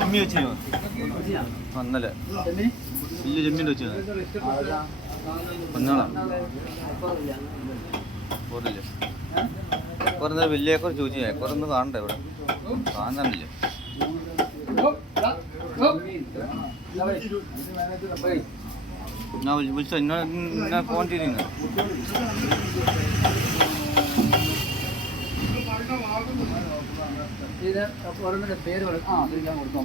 ജമ്മി വെച്ച് വന്നല്ലേ വലിയ ജമ്മിൻ്റെ വെച്ച് വന്നോളാം പോരില്ലേ കുറേ വലിയ ഏക്കർ ചോദിച്ചു ഏക്കർ ഒന്ന് കാണണ്ടേ ഇവിടെ കാണാനില്ല ഞാൻ വിളിച്ചോ ഇന്നെ ഫോൺ ചെയ്തിരുന്നു ഇത് ഓരോന്നിൻ്റെ പേര് ഞാൻ കൊടുത്തു